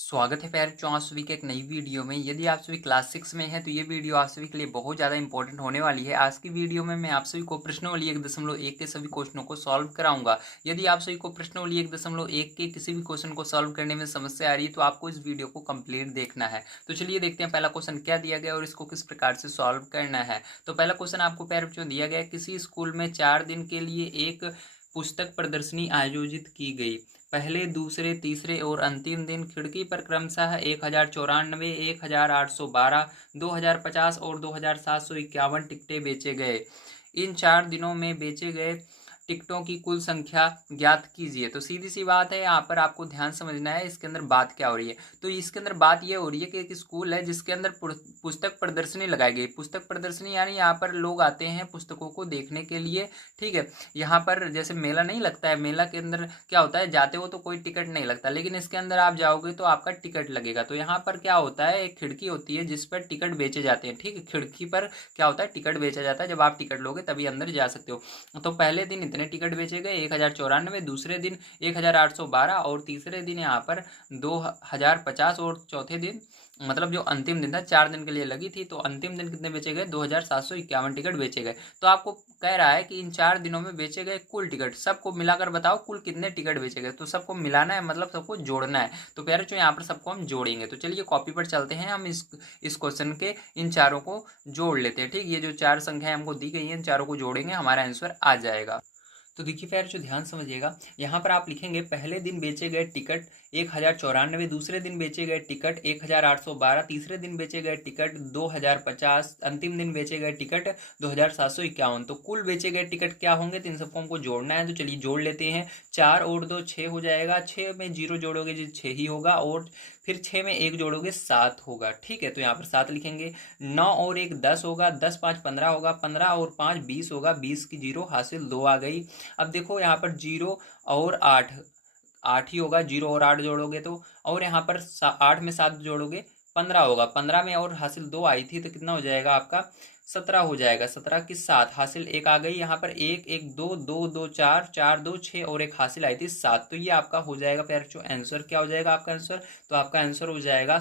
स्वागत है प्यारे बच्चों, आप सभी के एक नई वीडियो में। यदि आप सभी क्लास 6 में हैं तो ये वीडियो आप सभी के लिए बहुत ज़्यादा इंपॉर्टेंट होने वाली है। आज की वीडियो में मैं आप सभी को प्रश्नावली 1.1 के सभी क्वेश्चनों को सॉल्व कराऊंगा। यदि आप सभी को प्रश्नावली 1.1 के किसी भी क्वेश्चन को सॉल्व करने में समस्या आ रही है तो आपको इस वीडियो को कंप्लीट देखना है। तो चलिए देखते हैं पहला क्वेश्चन क्या दिया गया और इसको किस प्रकार से सॉल्व करना है। तो पहला क्वेश्चन आपको प्यारे बच्चों दिया गया है, किसी स्कूल में 4 दिन के लिए एक पुस्तक प्रदर्शनी आयोजित की गई। पहले, दूसरे, तीसरे और अंतिम दिन खिड़की पर क्रमशः 1094, 1812, 2050 और 2751 टिकटें बेचे गए। इन 4 दिनों में बेचे गए टिकटों की कुल संख्या ज्ञात कीजिए। तो सीधी सी बात है, यहाँ पर आपको ध्यान समझना है इसके अंदर बात क्या हो रही है। तो इसके अंदर बात ये हो रही है कि एक स्कूल है जिसके अंदर पुस्तक प्रदर्शनी लगाई गई। पुस्तक प्रदर्शनी यानी यहाँ पर लोग आते हैं पुस्तकों को देखने के लिए। ठीक है, यहाँ पर जैसे मेला नहीं लगता है, मेला के अंदर क्या होता है, जाते हो तो कोई टिकट नहीं लगता, लेकिन इसके अंदर आप जाओगे तो आपका टिकट लगेगा। तो यहाँ पर क्या होता है, एक खिड़की होती है जिस पर टिकट बेचे जाते हैं। ठीक है, खिड़की पर क्या होता है, टिकट बेचा जाता है। जब आप टिकट लोगे तभी अंदर जा सकते हो। तो पहले दिन इतने टिकट बेचे गए 1094, दूसरे दिन 1812 और तीसरे दिन यहाँ पर 2050 और चौथे दिन मतलब जो अंतिम दिन था, 4 दिन के लिए लगी थी, तो अंतिम दिन कितने बेचे गए, 2751 टिकट बेचे गए। तो आपको कह रहा है कि इन 4 दिनों में बेचे गए कुल टिकट, सबको मिलाकर बताओ कुल कितने टिकट बेचे गए। तो सबको मिलाना है, मतलब सबको जोड़ना है। तो प्यारे बच्चों यहाँ पर सबको हम जोड़ेंगे। तो चलिए कॉपी पर चलते हैं, हम इस क्वेश्चन के इन चारों को जोड़ लेते हैं। ठीक, ये जो 4 संख्याएं हमको दी गई हैं, इन चारों को जोड़ेंगे, हमारा आंसर आ जाएगा। तो देखिए प्यारे जो ध्यान समझिएगा, यहाँ पर आप लिखेंगे पहले दिन बेचे गए टिकट 1094, दूसरे दिन बेचे गए टिकट 1812, तीसरे दिन बेचे गए टिकट 2050, अंतिम दिन बेचे गए टिकट 2751। तो कुल बेचे गए टिकट क्या होंगे, तो इन सबको हमको जोड़ना है। तो चलिए जोड़ लेते हैं। 4 और 2 6 हो जाएगा, 6 में 0 जोड़ोगे जो 6 ही होगा, और फिर 6 में 1 जोड़ोगे 7 होगा। ठीक है, तो यहाँ पर 7 लिखेंगे। 9 और 1 10 होगा, 10 5 15 होगा, 15 और 5 20 होगा, 20 की 0 हासिल 2 आ गई। अब देखो यहाँ पर 0 और 8 8 ही होगा, 0 और 8 जोड़ोगे तो, और यहाँ पर 8 में 7 जोड़ोगे 15 होगा, 15 में और हासिल 2 आई थी तो कितना हो जाएगा आपका, 17 हो जाएगा। 17 की 7 हासिल 1 आ गई। यहाँ पर 1 1 2 2 2 4 4 2 6 और एक हासिल आई थी 7। तो ये आपका हो जाएगा प्यारे बच्चों आंसर। क्या हो जाएगा आपका आंसर, तो आपका आंसर हो जाएगा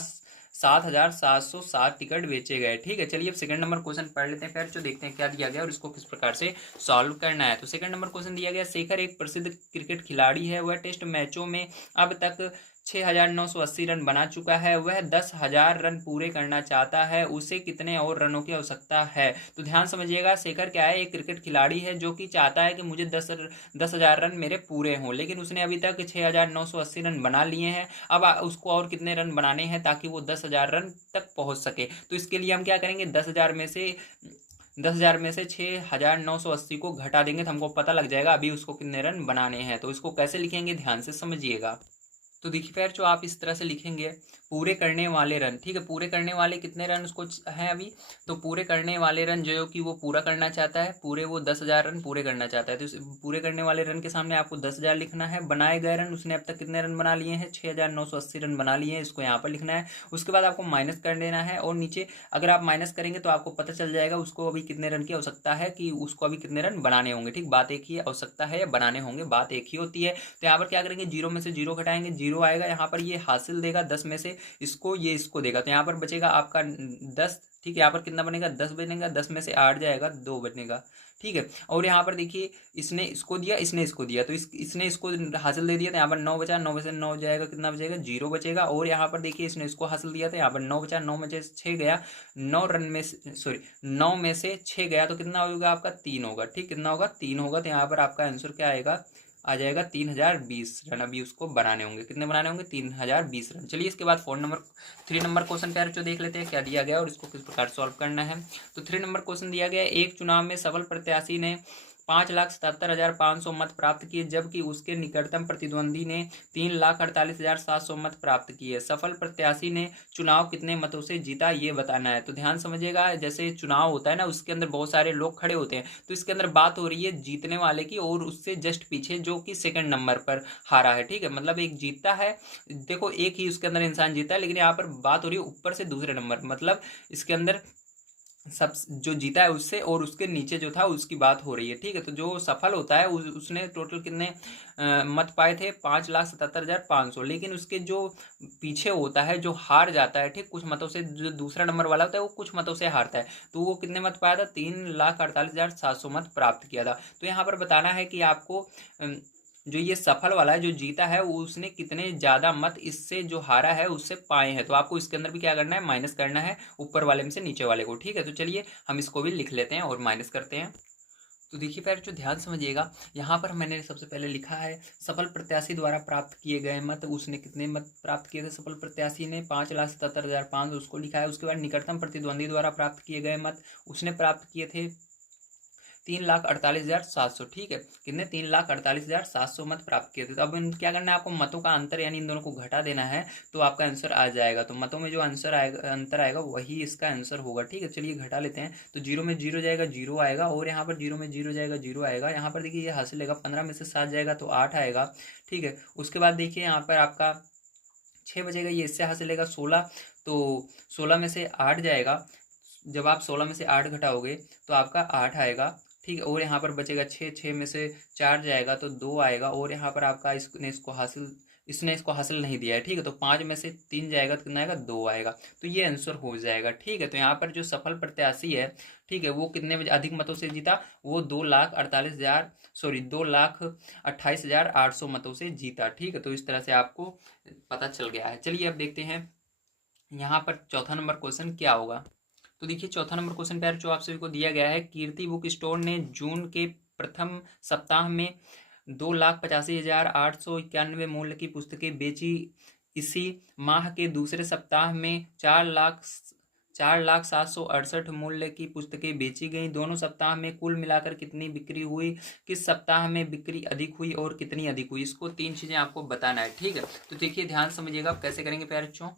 7707 टिकट बेचे गए। ठीक है, चलिए अब सेकंड नंबर क्वेश्चन पढ़ लेते हैं फिर जो देखते हैं क्या दिया गया और इसको किस प्रकार से सॉल्व करना है। तो सेकंड नंबर क्वेश्चन दिया गया, शेखर एक प्रसिद्ध क्रिकेट खिलाड़ी है। वह टेस्ट मैचों में अब तक 6980 रन बना चुका है। वह 10,000 रन पूरे करना चाहता है, उसे कितने और रनों की आवश्यकता है। तो ध्यान समझिएगा, शेखर क्या है, एक क्रिकेट खिलाड़ी है जो कि चाहता है कि मुझे 10,000 रन मेरे पूरे हों, लेकिन उसने अभी तक 6980 रन बना लिए हैं। अब उसको और कितने रन बनाने हैं ताकि वो 10,000 रन तक पहुंच सके। तो इसके लिए हम क्या करेंगे, 10,000 में से 6,980 को घटा देंगे तो हमको पता लग जाएगा अभी उसको कितने रन बनाने हैं। तो इसको कैसे लिखेंगे, ध्यान से समझिएगा। तो देखिए फिर जो आप इस तरह से लिखेंगे, पूरे करने वाले रन। ठीक है, पूरे करने वाले कितने रन उसको हैं अभी, तो पूरे करने वाले रन जो कि वो पूरा करना चाहता है, पूरे वो 10,000 रन पूरे करना चाहता है। तो पूरे करने वाले रन के सामने आपको 10,000 लिखना है। बनाए गए रन उसने अब तक कितने रन बना लिए हैं, 6,980 रन बना लिए हैं, इसको यहाँ पर लिखना है। उसके बाद आपको माइनस कर देना है, और नीचे अगर आप माइनस करेंगे तो आपको पता चल जाएगा उसको अभी कितने रन की आवश्यकता है, कि उसको अभी कितने रन बनाने होंगे। ठीक, बात एक ही है, आवश्यकता है या बनाने होंगे बात एक ही होती है। तो यहाँ पर क्या करेंगे, 0 में से 0 घटाएंगे, 0 आएगा। यहाँ पर ये हासिल देगा 10 में से इसको, ये इसको देगा, तो यहाँ पर बचेगा आपका 10। ठीक है, यहाँ पर कितना बनेगा, 10 बनेगा, 10 में से 8 जाएगा, 2 बनेगा। ठीक है, और यहाँ पर देखिए इसने इसको दिया, इसने इसको दिया, तो इसने इसको हासिल दे दिया, तो यहाँ पर 9 बचा, 9 में से 9 जाएगा, कितना बचेगा, 0 बचेगा। और यहाँ पर देखिए इसने इसको हासिल दिया, तो यहाँ पर 9 बचा, 9 में से 6 गया, 9 रन में से सॉरी 9 में से 6 गया तो कितना होगा आपका, 3 होगा। ठीक, कितना होगा, 3 होगा। तो यहाँ पर आपका आंसर क्या आएगा, आ जाएगा 3020 रन अभी उसको बनाने होंगे। कितने बनाने होंगे, 3020 रन। चलिए इसके बाद 3 नंबर क्वेश्चन प्यारे जो देख लेते हैं क्या दिया गया और इसको किस प्रकार सॉल्व करना है। तो 3 नंबर क्वेश्चन दिया गया है, एक चुनाव में सफल प्रत्याशी ने 5,77,500 मत प्राप्त किए, जबकि उसके निकटतम प्रतिद्वंदी ने 3,48,700 मत प्राप्त किए। सफल प्रत्याशी ने चुनाव कितने मतों से जीता, ये बताना है। तो ध्यान समझिएगा, जैसे चुनाव होता है ना, उसके अंदर बहुत सारे लोग खड़े होते हैं, तो इसके अंदर बात हो रही है जीतने वाले की, और उससे जस्ट पीछे जो कि सेकंड नंबर पर हारा है। ठीक है, मतलब एक जीतता है, देखो एक ही उसके अंदर इंसान जीता है, लेकिन यहाँ पर बात हो रही है ऊपर से दूसरे नंबर, मतलब इसके अंदर सब जो जीता है उससे, और उसके नीचे जो था उसकी बात हो रही है, ठीक है। तो जो सफल होता है उसने टोटल कितने मत पाए थे, 5,77,500। लेकिन उसके जो पीछे होता है, जो हार जाता है, ठीक, कुछ मतों से, जो दूसरा नंबर वाला होता है वो कुछ मतों से हारता है, तो वो कितने मत पाया था, 3,48,700 मत प्राप्त किया था। तो यहाँ पर बताना है कि आपको जो ये सफल वाला है, जो जीता है, उसने कितने ज्यादा मत इससे जो हारा है उससे पाए हैं। तो आपको इसके अंदर भी क्या करना है, माइनस करना है ऊपर वाले में से नीचे वाले को, ठीक है। तो चलिए हम इसको भी लिख लेते हैं और माइनस करते हैं। तो देखिए प्यारे, जो ध्यान समझिएगा, यहाँ पर मैंने सबसे पहले लिखा है सफल प्रत्याशी द्वारा प्राप्त किए गए मत, उसने कितने मत प्राप्त किए थे, सफल प्रत्याशी ने 5,77,500 उसको लिखा है। उसके बाद निकटतम प्रतिद्वंदी द्वारा प्राप्त किए गए मत, उसने प्राप्त किए थे 3,48,700, ठीक है। कितने, 3,48,700 मत प्राप्त किए थे। तो अब क्या करना है आपको, मतों का अंतर यानी इन दोनों को घटा देना है, तो आपका आंसर आ जाएगा। तो मतों में जो आंसर आएगा, अंतर आएगा, वही इसका आंसर होगा, ठीक है। चलिए घटा लेते हैं। तो जीरो में जीरो जाएगा, जीरो आएगा, और यहाँ पर जीरो में जीरो जाएगा, जीरो आएगा। यहाँ पर देखिए ये हासिल लेगा, 15 में से 7 जाएगा तो 8 आएगा, ठीक है। उसके बाद देखिए यहाँ पर आपका 6 बचेगा, ये इससे हासिल लेगा 16, तो 16 में से 8 जाएगा। जब आप 16 में से 8 घटाओगे तो आपका 8 आएगा, ठीक है। और यहाँ पर बचेगा 6, 6 में से 4 जाएगा तो 2 आएगा, और यहाँ पर आपका इसने इसको हासिल नहीं दिया है, ठीक है। तो 5 में से 3 जाएगा तो कितना आएगा, 2 आएगा। तो ये आंसर हो जाएगा, ठीक है। तो यहाँ पर जो सफल प्रत्याशी है, ठीक है, वो कितने अधिक मतों से जीता, वो 2,48,000, सॉरी 2,28,800 मतों से जीता, ठीक है। तो इस तरह से आपको पता चल गया है। चलिए अब देखते हैं यहाँ पर चौथा नंबर क्वेश्चन क्या होगा। तो देखिए चौथा नंबर क्वेश्चन प्यार जो आप सभी को दिया गया है, कीर्ति बुक स्टोर ने जून के प्रथम सप्ताह में 2,85,891 मूल्य की पुस्तकें बेची। इसी माह के दूसरे सप्ताह में 4,07,68 मूल्य की पुस्तकें बेची गईं। दोनों सप्ताह में कुल मिलाकर कितनी बिक्री हुई, किस सप्ताह में बिक्री अधिक हुई और कितनी अधिक हुई, इसको 3 चीजें आपको बताना है, ठीक है। तो देखिए ध्यान समझिएगा आप कैसे करेंगे प्यारे बच्चों।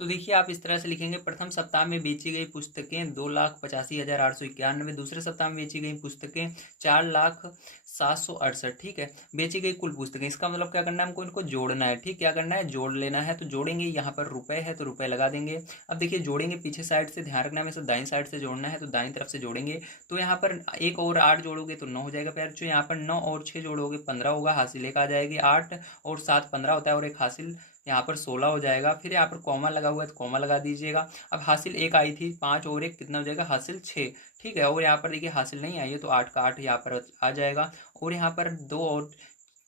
तो देखिए आप इस तरह से लिखेंगे, प्रथम सप्ताह में बेची गई पुस्तकें 2,85,891, दूसरे सप्ताह में बेची गई पुस्तकें 4,07,68, ठीक है। बेची गई कुल पुस्तकें, इसका मतलब क्या करना है, हमको इनको जोड़ना है, ठीक, क्या करना है, जोड़ लेना है। तो जोड़ेंगे, यहाँ पर रुपए है तो रुपए लगा देंगे। अब देखिए जोड़ेंगे पीछे साइड से, ध्यान रखना है हमें दाईं साइड से जोड़ना है, तो दाईं तरफ से जोड़ेंगे। तो यहाँ पर 1 और 8 जोड़ोगे तो 9 हो जाएगा प्यार। जो यहाँ पर 9 और 6 जोड़ोगे 15 होगा, हासिल 1 आ जाएगी। 8 और 7 15 होता है, और एक हासिल यहाँ पर 16 हो जाएगा। फिर यहाँ पर कॉमा लगा हुआ है तो कॉमा लगा दीजिएगा। अब हासिल 1 आई थी, 5 और 1 कितना हो जाएगा, हासिल 6, ठीक है। और यहाँ पर देखिए हासिल नहीं आई है तो 8 का 8 यहाँ पर आ जाएगा, और यहाँ पर 2 और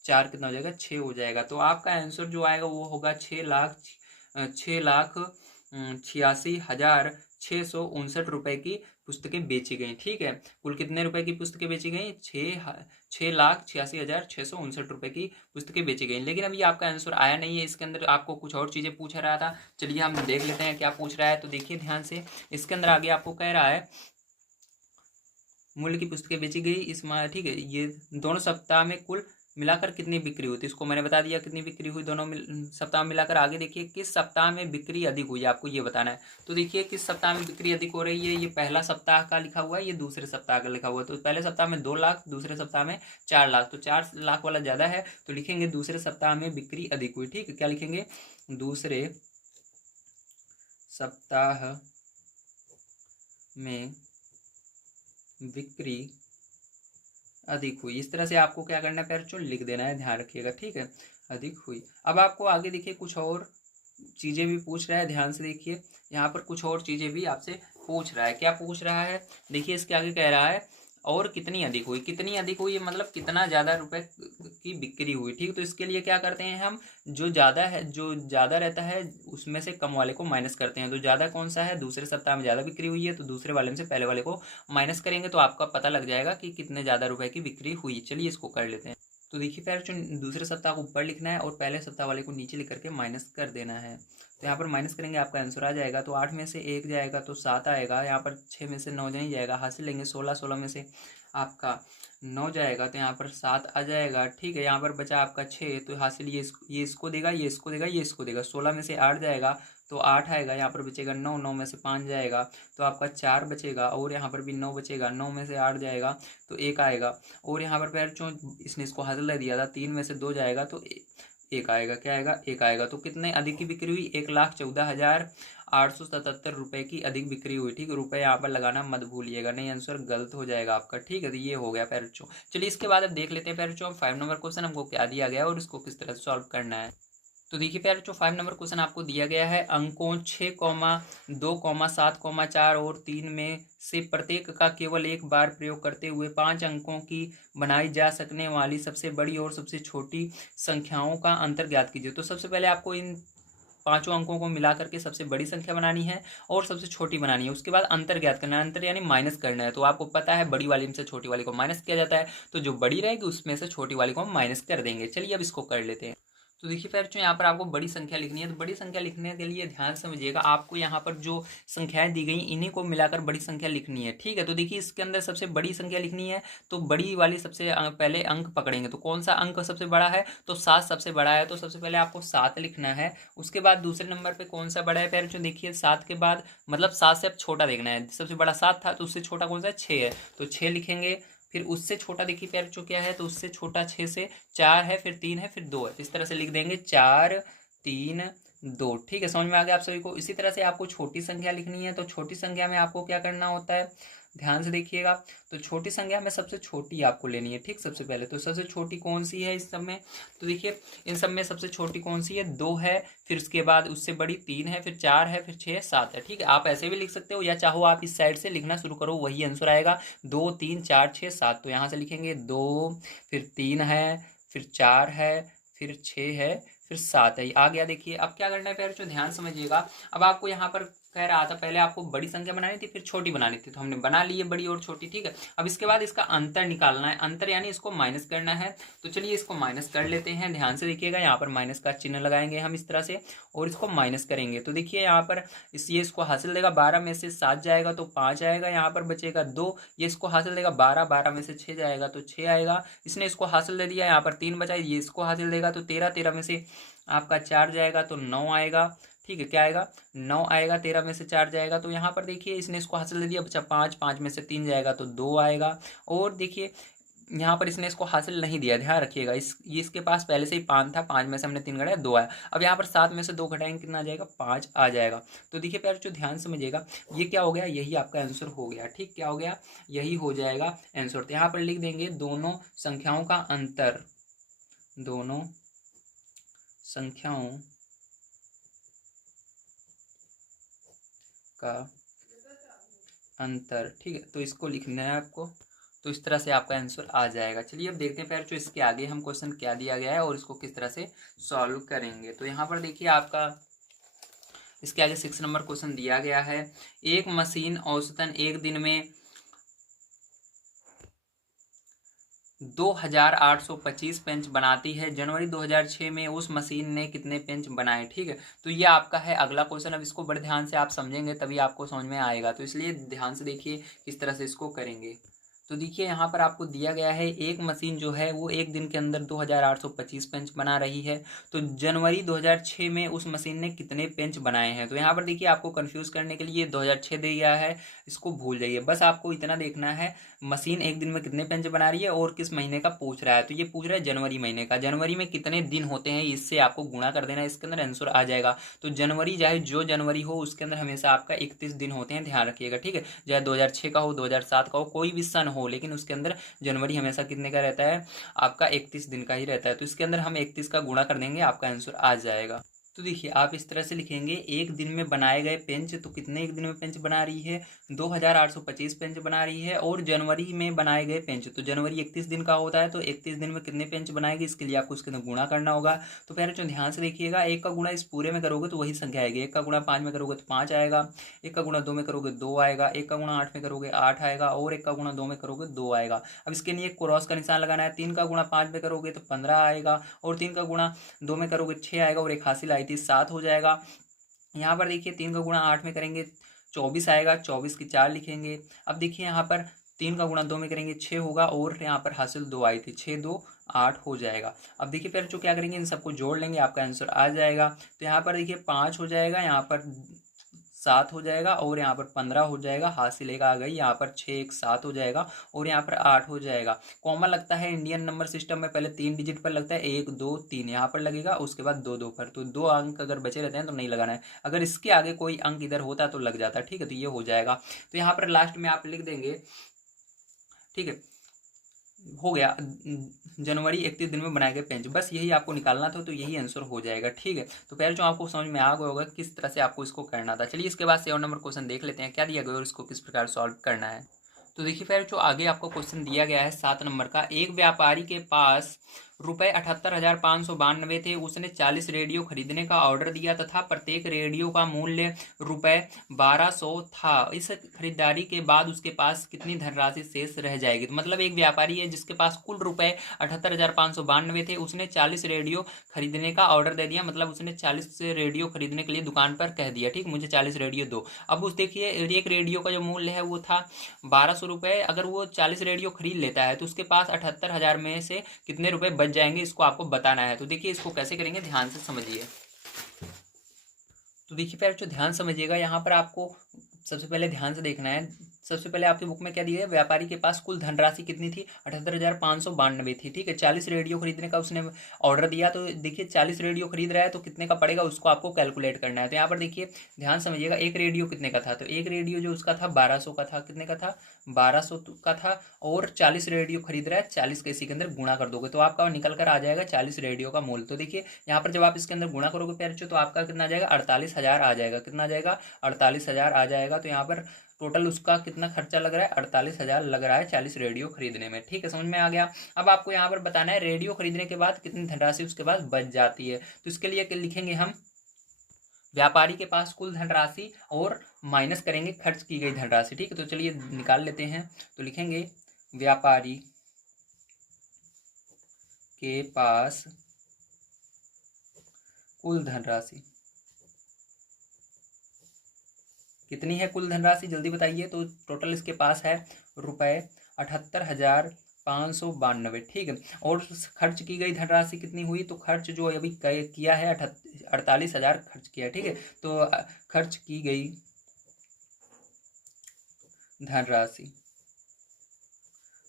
4 कितना हो जाएगा, 6 हो जाएगा। तो आपका आंसर जो आएगा वो होगा 6,86,659 रुपए की पुस्तकें बेची गई, ठीक है। कुल कितने रुपए की पुस्तकें बेची गई, 6,86,659 रुपए की पुस्तकें बेची गई। लेकिन अभी आपका आंसर आया नहीं है, इसके अंदर आपको कुछ और चीजें पूछ रहा था। चलिए हम देख लेते हैं क्या पूछ रहा है। तो देखिए ध्यान से, इसके अंदर आगे आपको कह रहा है मूल्य की पुस्तकें बेची गई इस माह, ठीक है। ये दोनों सप्ताह में कुल मिलाकर कितनी बिक्री हुई, तो इसको मैंने बता दिया कितनी बिक्री हुई दोनों सप्ताह में मिलाकर। आगे देखिए किस सप्ताह में बिक्री अधिक हुई, आपको ये बताना है। तो देखिए किस सप्ताह में बिक्री अधिक हो रही है, ये पहला सप्ताह का लिखा हुआ है, ये दूसरे सप्ताह का लिखा हुआ है। तो पहले सप्ताह में 2 लाख, दूसरे सप्ताह में 4 लाख, तो 4 लाख वाला ज्यादा है, तो लिखेंगे दूसरे सप्ताह में बिक्री अधिक हुई, ठीक है। क्या लिखेंगे, दूसरे सप्ताह में बिक्री अधिक हुई। इस तरह से आपको क्या करना है प्यारे बच्चों, लिख देना है, ध्यान रखिएगा, ठीक है, अधिक हुई। अब आपको आगे देखिए कुछ और चीजें भी पूछ रहा है, ध्यान से देखिए। यहाँ पर कुछ और चीजें भी आपसे पूछ रहा है, क्या पूछ रहा है, देखिए इसके आगे कह रहा है और कितनी अधिक हुई। कितनी अधिक हुई मतलब कितना ज्यादा रुपए की बिक्री हुई, ठीक। तो इसके लिए क्या करते हैं हम, जो ज्यादा है, जो ज्यादा रहता है उसमें से कम वाले को माइनस करते हैं। तो ज्यादा कौन सा है, दूसरे सप्ताह में ज्यादा बिक्री हुई है, तो दूसरे वाले में से पहले वाले को माइनस करेंगे तो आपका पता लग जाएगा कि कितने ज्यादा रुपए की बिक्री हुई। चलिए इसको कर लेते हैं। तो देखिए प्यारे बच्चों, दूसरे सप्ताह को ऊपर लिखना है और पहले सप्ताह वाले को नीचे लिख करके माइनस कर देना है। तो यहाँ पर माइनस करेंगे, आपका आंसर आ जाएगा। तो 8 में से 1 जाएगा तो 7 आएगा, यहाँ पर 6 में से 9 नहीं जाएगा, हासिल लेंगे 16, 16 में से आपका 9 जाएगा तो यहाँ पर 7 आ जाएगा, ठीक है। यहाँ पर बचा आपका 6, तो हासिल ये इसको देगा, ये इसको देगा, ये इसको देगा। 16 में से 8 जाएगा तो 8 आएगा, यहाँ पर बचेगा 9, 9 में से 5 जाएगा तो आपका 4 बचेगा, और यहाँ पर भी 9 बचेगा, 9 में से 8 जाएगा तो 1 आएगा। और यहाँ पर पैर चो इसने इसको हासिल दिया था, 3 में से 2 जाएगा तो एक आएगा, क्या आएगा, एक आएगा। तो कितने अधिक की बिक्री हुई, 1,14,877 रुपए की अधिक बिक्री हुई। ठीक है, रुपए यहाँ पर लगाना मत भूलिएगा, नहीं आंसर गलत हो जाएगा आपका। ठीक है, तो ये हो गया प्यारे बच्चों। चलिए इसके बाद अब देख लेते हैं प्यारे बच्चों 5 नंबर क्वेश्चन हमको क्या दिया गया है और इसको किस तरह से सॉल्व करना है। तो देखिए प्यारे बच्चों 5 नंबर क्वेश्चन आपको दिया गया है, अंकों 6,2,7,4 और 3 में से प्रत्येक का केवल एक बार प्रयोग करते हुए 5 अंकों की बनाई जा सकने वाली सबसे बड़ी और सबसे छोटी संख्याओं का अंतर ज्ञात कीजिए। तो सबसे पहले आपको इन पांचों अंकों को मिला करके सबसे बड़ी संख्या बनानी है और सबसे छोटी बनानी है। उसके बाद अंतर ज्ञात करना है, अंतर यानी माइनस करना है। तो आपको पता है बड़ी वाली में से छोटी वाली को माइनस किया जाता है, तो जो बड़ी रहेगी उसमें से छोटी वाली को हम माइनस कर देंगे। चलिए अब इसको कर लेते हैं। तो देखिए फिर बच्चों यहाँ पर आपको बड़ी संख्या लिखनी है। तो बड़ी संख्या लिखने के लिए ध्यान समझिएगा, आपको यहाँ पर जो संख्याएं दी गई इन्हीं को मिलाकर बड़ी संख्या लिखनी है। ठीक है, तो देखिए इसके अंदर सबसे बड़ी संख्या लिखनी है, तो बड़ी वाली सबसे पहले अंक पकड़ेंगे। तो कौन सा अंक सबसे बड़ा है, तो 7 सबसे बड़ा है, तो सबसे पहले आपको 7 लिखना है। उसके बाद दूसरे नंबर पे कौन सा बड़ा है फिर बच्चों, देखिए 7 के बाद मतलब 7 से अब छोटा देखना है। सबसे बड़ा 7 था, तो उससे छोटा कौन सा है, 6 है, तो 6 लिखेंगे। फिर उससे छोटा देखिए प्यारे बच्चों क्या है, तो उससे छोटा 6 से 4 है, फिर 3 है, फिर 2 है। इस तरह से लिख देंगे 4 3 2। ठीक है, समझ में आ गया आप सभी को। इसी तरह से आपको छोटी संख्या लिखनी है। तो छोटी संख्या में आपको क्या करना होता है, ध्यान से देखिएगा। तो छोटी संख्या में सबसे छोटी आपको लेनी है। ठीक, सबसे पहले तो सबसे छोटी कौन सी है इस सब में, तो देखिए इन सब में सबसे छोटी कौन सी है, 2 है, फिर उसके बाद उससे बड़ी 3 है, फिर 4 है, फिर 6 है, 7 है। ठीक है, आप ऐसे भी लिख सकते हो या चाहो आप इस साइड से लिखना शुरू करो, वही आंसर आएगा। 2 3 4 6 7। तो यहाँ से लिखेंगे 2, फिर 3 है, फिर 4 है, फिर 6 है, फिर 7 है। आ गया। देखिए अब क्या करना है प्यारे बच्चों, ध्यान समझिएगा। अब आपको यहाँ पर कह रहा था पहले आपको बड़ी संख्या बनानी थी फिर छोटी बनानी थी, तो हमने बना ली है बड़ी और छोटी। ठीक है, अब इसके बाद इसका अंतर निकालना है, अंतर यानी इसको माइनस करना है। तो चलिए इसको माइनस कर लेते हैं। ध्यान से देखिएगा, यहाँ पर माइनस का चिन्ह लगाएंगे हम इस तरह से और इसको माइनस करेंगे। तो देखिए यहाँ पर ये इसको हासिल देगा, 12 में से 7 जाएगा तो 5 आएगा, यहाँ पर बचेगा 2। ये इसको हासिल देगा 12 में से 6 जाएगा तो 6 आएगा। इसने इसको हासिल दे दिया, यहाँ पर 3 बचा, ये इसको हासिल देगा तो 13 में से आपका 4 जाएगा तो 9 आएगा। ठीक है, क्या आएगा, 9 आएगा। 13 में से 4 जाएगा तो यहाँ पर देखिए इसने इसको हासिल दे दिया, बचा 5 में से 3 जाएगा तो 2 आएगा। और देखिए यहाँ पर इसने इसको हासिल नहीं दिया, ध्यान रखिएगा। ये इसके पास पहले से ही 5 था, 5 में से हमने 3 घटाया, 2 आया। अब यहाँ पर 7 में से 2 घटाएंगे, कितना आ जाएगा, 5 आ जाएगा। तो देखिए प्यारे जो ध्यान समझिएगा, ये क्या हो गया, यही आपका आंसर हो गया। ठीक, क्या हो गया, यही हो जाएगा आंसर। तो यहाँ पर लिख देंगे दोनों संख्याओं का अंतर, दोनों संख्याओं का अंतर। ठीक है, तो इसको लिखना है आपको। तो इस तरह से आपका आंसर आ जाएगा। चलिए अब देखते हैं प्यारे इसके आगे हम क्वेश्चन क्या दिया गया है और इसको किस तरह से सॉल्व करेंगे। तो यहाँ पर देखिए आपका इसके आगे 6 नंबर क्वेश्चन दिया गया है, एक मशीन औसतन एक दिन में 2,825 पेंच बनाती है। जनवरी 2006 में उस मशीन ने कितने पेंच बनाए। ठीक है, तो ये आपका है अगला क्वेश्चन। अब इसको बड़े ध्यान से आप समझेंगे तभी आपको समझ में आएगा, तो इसलिए ध्यान से देखिए किस तरह से इसको करेंगे। तो देखिए यहाँ पर आपको दिया गया है एक मशीन जो है वो एक दिन के अंदर 2,825 पेंच बना रही है। तो जनवरी 2006 में उस मशीन ने कितने पेंच बनाए हैं। तो यहाँ पर देखिए आपको कंफ्यूज करने के लिए 2006 दिया है, इसको भूल जाइए। बस आपको इतना देखना है मशीन एक दिन में कितने पेंच बना रही है और किस महीने का पूछ रहा है। तो ये पूछ रहा है जनवरी महीने का, जनवरी में कितने दिन होते हैं इससे आपको गुणा कर देना है, इसके अंदर आंसर आ जाएगा। तो जनवरी चाहे जो जनवरी हो उसके अंदर हमेशा आपका 31 दिन होते हैं, ध्यान रखिएगा। ठीक है, चाहे 2006 का हो, 2007 का हो, कोई भी सन हो, लेकिन उसके अंदर जनवरी हमेशा कितने का रहता है, आपका 31 दिन का ही रहता है। तो इसके अंदर हम 31 का गुणा कर देंगे, आपका आंसर आ जाएगा। तो देखिए आप इस तरह से लिखेंगे, एक दिन में बनाए गए पेंच, तो कितने एक दिन में पेंच बना रही है, 2,825 पेंच बना रही है। और जनवरी में बनाए गए पेंच, तो जनवरी 31 दिन का होता है, तो 31 दिन में कितने पेंच बनाएगी, इसके लिए आपको उसके अंदर गुणा करना होगा। तो पहले जो ध्यान से देखिएगा, एक का गुणा इस पूरे में करोगे तो वही संख्या आएगी। एक का गुणा 5 में करोगे तो 5 आएगा, एक का गुणा 2 में करोगे 2 आएगा, एक का गुणा 8 में करोगे 8 आएगा, और एक का गुणा 2 में करोगे 2 आएगा। अब इसके लिए क्रॉस का निशान लगाना है। 3 का गुणा 5 में करोगे तो 15 आएगा, और 3 का गुणा 2 में करोगे 6 आएगा, और एक हासिल आई थी 7 हो जाएगा। यहाँ पर देखिए 3 का गुणा 8 में करेंगे 24 आएगा, 24 की 4 लिखेंगे। अब देखिए यहाँ पर 3 का गुणा 2 में करेंगे 6 होगा, और यहाँ पर हासिल 2 आई थी, 6 2 8 हो जाएगा। अब देखिए फिर जो क्या करेंगे, इन सबको जोड़ लेंगे, आपका आंसर आ जाएगा। तो यहाँ पर देखिए 5 हो जाएगा, यहाँ पर 7 हो जाएगा और यहाँ पर 15 हो जाएगा, हाथ से लेकर आ गई, यहाँ पर 6 1 7 हो जाएगा और यहाँ पर 8 हो जाएगा। कॉमन लगता है इंडियन नंबर सिस्टम में, पहले 3 डिजिट पर लगता है, 1 2 3 यहाँ पर लगेगा, उसके बाद 2 2 पर। तो 2 अंक अगर बचे रहते हैं तो नहीं लगाना है, अगर इसके आगे कोई अंक इधर होता तो लग जाता। ठीक है, तो ये हो जाएगा। तो यहाँ पर लास्ट में आप लिख देंगे, ठीक है, हो गया, जनवरी 31 दिन में बनाए गए पेंच। बस यही आपको निकालना था, तो यही आंसर हो जाएगा। ठीक है, तो पहले जो आपको समझ में आ गया होगा किस तरह से आपको इसको करना था। चलिए इसके बाद 7 नंबर क्वेश्चन देख लेते हैं क्या दिया गया और इसको किस प्रकार सॉल्व करना है। तो देखिए फिर जो आगे आपको क्वेश्चन दिया गया है 7 नंबर का, एक व्यापारी के पास रुपए 78,592 थे। उसने 40 रेडियो खरीदने का ऑर्डर दिया तथा प्रत्येक रेडियो का मूल्य रुपए 1200 था। इस खरीदारी के बाद उसके पास कितनी धनराशि शेष रह जाएगी। तो मतलब एक व्यापारी है जिसके पास कुल रुपए 78,592 थे, उसने 40 रेडियो खरीदने का ऑर्डर दे दिया, मतलब उसने 40 रेडियो खरीदने के लिए दुकान पर कह दिया, ठीक, मुझे 40 रेडियो दो। अब उस देखिए एक रेडियो का जो मूल्य है वो था 1200 रुपये। अगर वो 40 रेडियो खरीद लेता है तो उसके पास 78,000 में से कितने रुपए बच जाएंगे, इसको आपको बताना है। तो देखिए इसको कैसे करेंगे, ध्यान से समझिए। तो देखिए पहले जो ध्यान समझिएगा, यहाँ पर आपको सबसे पहले ध्यान से देखना है। सबसे पहले आपकी बुक में क्या दिया है, व्यापारी के पास कुल धनराशि कितनी थी, 78,592 थी। ठीक है, 40 रेडियो खरीदने का उसने ऑर्डर दिया। तो देखिए 40 रेडियो खरीद रहा है तो कितने का पड़ेगा उसको आपको कैलकुलेट करना है। तो यहाँ पर देखिए ध्यान समझिएगा, एक रेडियो कितने का था, तो एक रेडियो जो उसका था 1200 का था। कितने का था, 1200 का था। और 40 रेडियो खरीद रहा है, 40 के इसी के अंदर गुणा कर दोगे तो आपका निकल कर आ जाएगा 40 रेडियो का मूल्य। तो देखिए यहाँ पर जब आप इसके अंदर गुणा करोगे प्यारे तो आपका कितना आ जाएगा, 48,000 आ जाएगा। कितना आ जाएगा, 48,000 आ जाएगा। तो यहाँ पर टोटल उसका कितना खर्चा लग रहा है, 48,000 लग रहा है 40 रेडियो खरीदने में। ठीक है, समझ में आ गया। अब आपको यहाँ पर बताना है रेडियो खरीदने के बाद कितनी धनराशि उसके पास बच जाती है। तो इसके लिए लिखेंगे हम व्यापारी के पास कुल धनराशि और माइनस करेंगे खर्च की गई धनराशि। ठीक है, तो चलिए निकाल लेते हैं। तो लिखेंगे व्यापारी के पास कुल धनराशि कितनी है, कुल धनराशि जल्दी बताइए। तो टोटल इसके पास है रुपए 78,592। ठीक है, और खर्च की गई धनराशि कितनी हुई, तो खर्च जो अभी किया है 48,000 खर्च किया है। ठीक है, तो खर्च की गई धनराशि,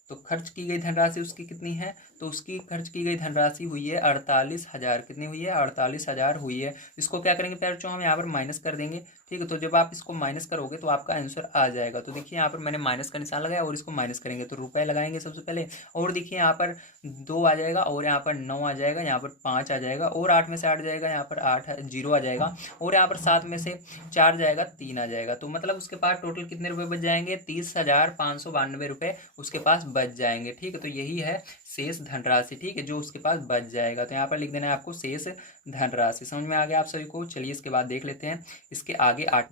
तो खर्च की गई धनराशि उसकी कितनी है, तो उसकी खर्च की गई धनराशि हुई है 48,000। कितनी हुई है, 48,000 हुई है। इसको क्या करेंगे प्यारे बच्चों, हम यहाँ पर माइनस कर देंगे। ठीक है, तो जब आप इसको माइनस करोगे तो आपका आंसर आ जाएगा। तो देखिए यहाँ पर मैंने माइनस का निशान लगाया और इसको माइनस करेंगे तो रुपए लगाएंगे सबसे पहले। और देखिए यहाँ पर 2 आ जाएगा और यहाँ पर 9 आ जाएगा, यहाँ पर 5 आ जाएगा और 8 में से 8 जाएगा, यहाँ पर 8 0 आ जाएगा और यहाँ पर 7 में से 4 जाएगा, 3 आ जाएगा। तो मतलब उसके पास टोटल कितने रुपए बच जाएंगे, 30,592 रुपये उसके पास बच जाएंगे। ठीक है, तो यही है शेष धनराशि। ठीक है, जो उसके पास बच जाएगा। तो यहाँ पर लिख देना है आपको शेष धनराशि। समझ में आ गया आप सभी को। चलिए इसके बाद देख लेते हैं इसके आगे 8।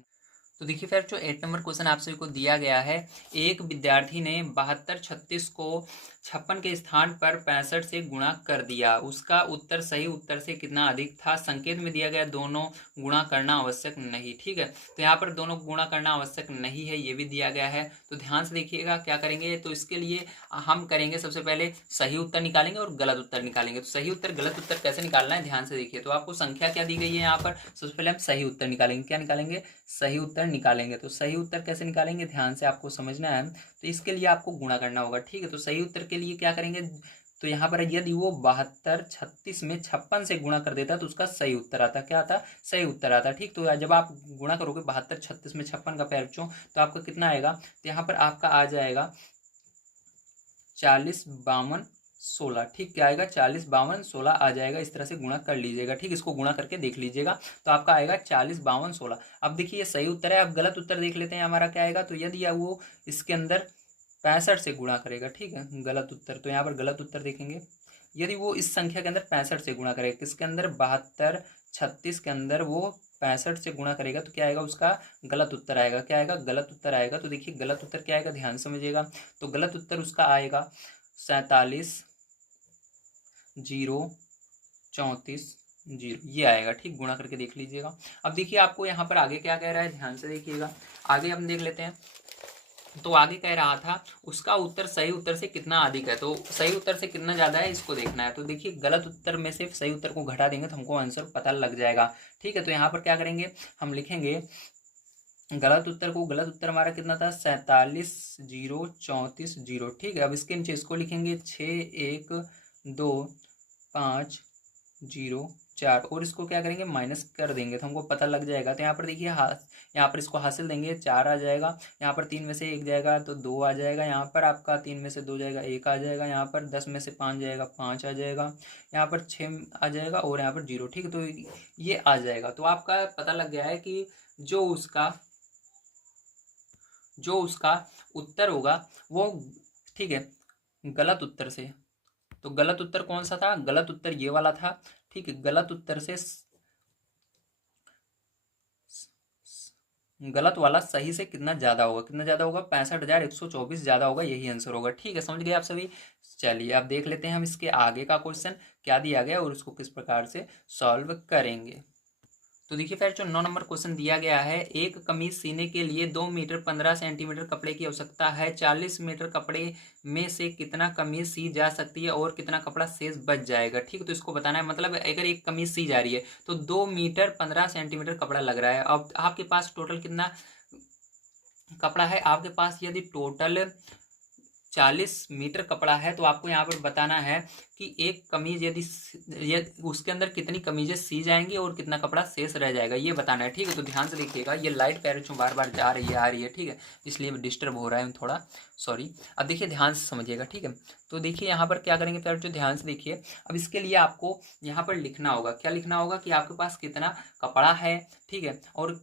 तो देखिए फिर जो 8 नंबर क्वेश्चन आप सभी को दिया गया है, एक विद्यार्थी ने 7236 को 56 के स्थान पर 65 से गुणा कर दिया। उसका उत्तर सही उत्तर से कितना अधिक था। संकेत में दिया गया दोनों गुणा करना आवश्यक नहीं। ठीक है, तो यहाँ पर दोनों गुणा करना आवश्यक नहीं है, ये भी दिया गया है। तो ध्यान से देखिएगा क्या करेंगे। तो इसके लिए हम करेंगे सबसे पहले सही उत्तर निकालेंगे और गलत उत्तर निकालेंगे। तो सही उत्तर गलत उत्तर कैसे निकालना है ध्यान से देखिए। तो आपको संख्या क्या दी गई है यहाँ पर, सबसे पहले हम सही उत्तर निकालेंगे। क्या निकालेंगे, सही उत्तर निकालेंगे। तो सही उत्तर कैसे निकालेंगे ध्यान से आपको समझना है। तो इसके लिए आपको गुणा करना होगा। ठीक है, तो सही उत्तर के लिए क्या करेंगे, तो यहाँ पर यदि वो 7236 में 56 से गुणा कर देता तो उसका सही उत्तर आता। क्या आता, सही उत्तर आता। ठीक, तो जब आप गुणा करोगे 7236 में 56 का पैर बच्चों तो आपका कितना आएगा, तो यहाँ पर आपका आ जाएगा 40 52 16। ठीक, क्या आएगा, 40 52 16 आ जाएगा। इस तरह से गुणा कर लीजिएगा। ठीक, इसको गुणा करके देख लीजिएगा तो आपका आएगा 40 52 16। अब देखिए ये सही उत्तर है। अब गलत उत्तर देख लेते हैं हमारा क्या आएगा। तो यदि वो इसके अंदर 65 से गुणा करेगा, ठीक है, गलत उत्तर। तो यहाँ पर गलत उत्तर देखेंगे, यदि वो इस संख्या के अंदर 65 से गुणा करेगा, किसके अंदर, 7236 के अंदर वो 65 से गुणा करेगा तो क्या आएगा, उसका गलत उत्तर आएगा। क्या आएगा, गलत उत्तर आएगा। तो देखिए गलत उत्तर क्या आएगा, ध्यान समझिएगा। तो गलत उत्तर उसका आएगा 47 0 34 0, ये आएगा। ठीक, गुणा करके देख लीजिएगा। अब देखिए आपको यहाँ पर आगे क्या कह रहा है, ध्यान से देखिएगा। आगे हम देख लेते हैं। तो आगे कह रहा था उसका उत्तर सही उत्तर से कितना अधिक है। तो सही उत्तर से कितना ज़्यादा है इसको देखना है। तो देखिए गलत उत्तर में से सही उत्तर को घटा देंगे तो हमको आंसर पता लग जाएगा। ठीक है, तो यहाँ पर क्या करेंगे, हम लिखेंगे गलत उत्तर को, गलत उत्तर हमारा कितना था 47,034,0। ठीक है, अब इसके नीचे इसको लिखेंगे 6125,0 और इसको क्या करेंगे माइनस कर देंगे तो हमको पता लग जाएगा। तो यहाँ पर देखिए यहाँ पर इसको हासिल देंगे 4 आ जाएगा, यहाँ पर 3 में से 1 जाएगा तो 2 आ जाएगा, यहाँ पर आपका 3 में से 2 जाएगा 1 आ जाएगा, यहाँ पर 10 में से 5 जाएगा 5 आ जाएगा, यहाँ पर 6 आ जाएगा और यहाँ पर 0। ठीक है, तो ये आ जाएगा। तो आपका पता लग गया है कि जो उसका उत्तर होगा वो, ठीक है, गलत उत्तर से। तो गलत उत्तर कौन सा था, गलत उत्तर ये वाला था। ठीक है, गलत उत्तर से गलत वाला सही से कितना ज्यादा होगा, कितना ज्यादा होगा 65,124 ज्यादा होगा, यही आंसर होगा। ठीक है, समझ गए आप सभी। चलिए अब देख लेते हैं हम इसके आगे का क्वेश्चन क्या दिया गया और उसको किस प्रकार से सॉल्व करेंगे। तो देखिए फिर जो 9 नंबर क्वेश्चन दिया गया है, एक कमीज सीने के लिए 2 मीटर 15 सेंटीमीटर कपड़े की आवश्यकता है। 40 मीटर कपड़े में से कितना कमीज सी जा सकती है और कितना कपड़ा शेष बच जाएगा। ठीक है, तो इसको बताना है। मतलब अगर एक कमीज सी जा रही है तो 2 मीटर 15 सेंटीमीटर कपड़ा लग रहा है। अब आपके पास टोटल कितना कपड़ा है, आपके पास यदि टोटल 40 मीटर कपड़ा है तो आपको यहाँ पर बताना है कि एक कमीज यदि उसके अंदर कितनी कमीजें सी जाएंगी और कितना कपड़ा शेष रह जाएगा, ये बताना है। ठीक है, तो ध्यान से देखिएगा। ये लाइट पैरों बार बार जा रही है आ रही है, ठीक है, इसलिए डिस्टर्ब हो रहा है थोड़ा, सॉरी। अब देखिए ध्यान से समझिएगा। ठीक है, तो देखिए यहाँ पर क्या करेंगे पैरों, ध्यान से देखिए। अब इसके लिए आपको यहाँ पर लिखना होगा, क्या लिखना होगा कि आपके पास कितना कपड़ा है, ठीक है, और